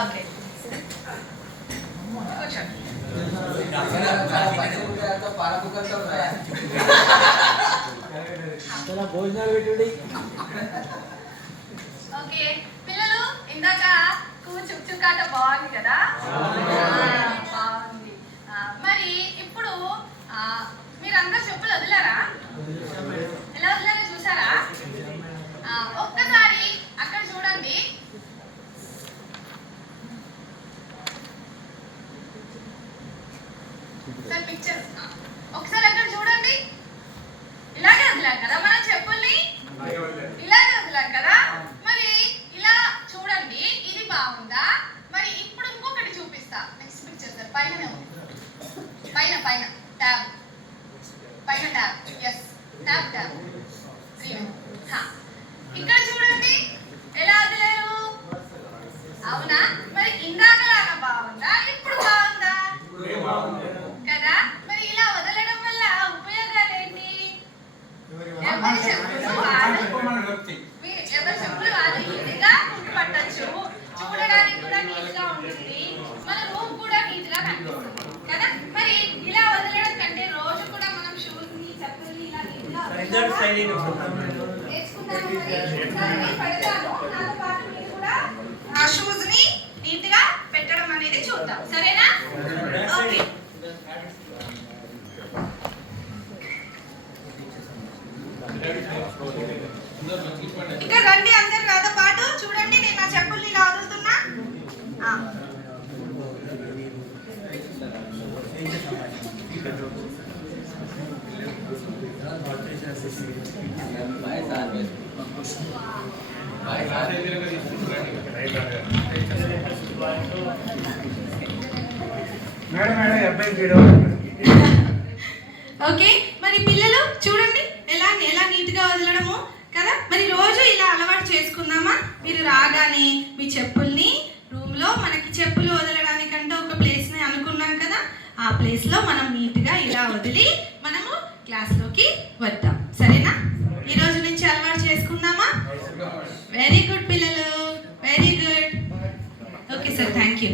Okay భోజనాలు పెట్టి okay పిల్లలు ఇందాక చుక్చుకాట బాగుంది కదా, బాగుంది. మరి ఇప్పుడు మీరందరూ చెప్పులు వదిలారా? ఎలా వదిలారో చూసారా? ఒక్కసారి అక్కడ చూడండి. సార్ పిక్చర్ ఒకసారి అక్కడ చూడండి. ఇలాగే వదిలాం కదా మనం చెప్పుల్ని, ఇలాగే వదిలాం కదా. మరి ఇలా చూడండి, ఇది బాగుందా? మరి ఇప్పుడు ఇంకొకటి చూపిస్తా. నెక్స్ట్ పిక్చర్ సార్, పైన పైన పైన ట్యాబ్, పైన ట్యాబ్, ఎస్ ట్యాబ్ ట్యాబ్. ఇక్కడ చూడండి ఎలా వదిలేరు, అవునా? మరి ఇందాక లాగా బాగుందా, ఇప్పుడు బాగుందా కదా? మరి ఇలా వదలడం వల్ల ఉపయోగాలు ఏంటి? ఎవరి చెప్పులు వాళ్ళు ఈజీగా పట్టచ్చు, చూడడానికి కూడా నీట్ గా ఉంటుంది, మన రూమ్ కూడా నీట్ గా కనిపిస్తుంది కదా. మరి ఇలా వదలడం కంటే రోజు కూడా మనం షూస్ ని చెప్పుల్ని ఇలా నీట్ గా పెడతాను. నాతో పాటు మీరు కూడా ఆ షూస్ ని నీట్ గా పెట్టడం అనేది చూద్దాం, సరేనా? ఓకే ఇక రండి అందరు నాతో పాటు చూడండి. నేను నా చెప్పుల్ని ఇలా వదులుతున్నా. ఓకే మరి పిల్లలు చూడండి ఎలా నీట్ గా వదలడము కదా. మరి రోజు ఇలా అలవాటు చేసుకుందామా? మీరు రాగానే మీ చెప్పుల్ని రూమ్ లో, మనకి చెప్పులు వదలడానికంటే ఒక ప్లేస్ ని అనుకున్నాం కదా, ఆ ప్లేస్ లో మనం నీట్ గా ఇలా వదిలి మనము క్లాస్ లోకి వద్దాం, సరేనా? ఈ రోజు నుంచి అలవాటు చేసుకుందామా? వెరీ గుడ్ పిల్లలు, very good. Okay sir, thank you.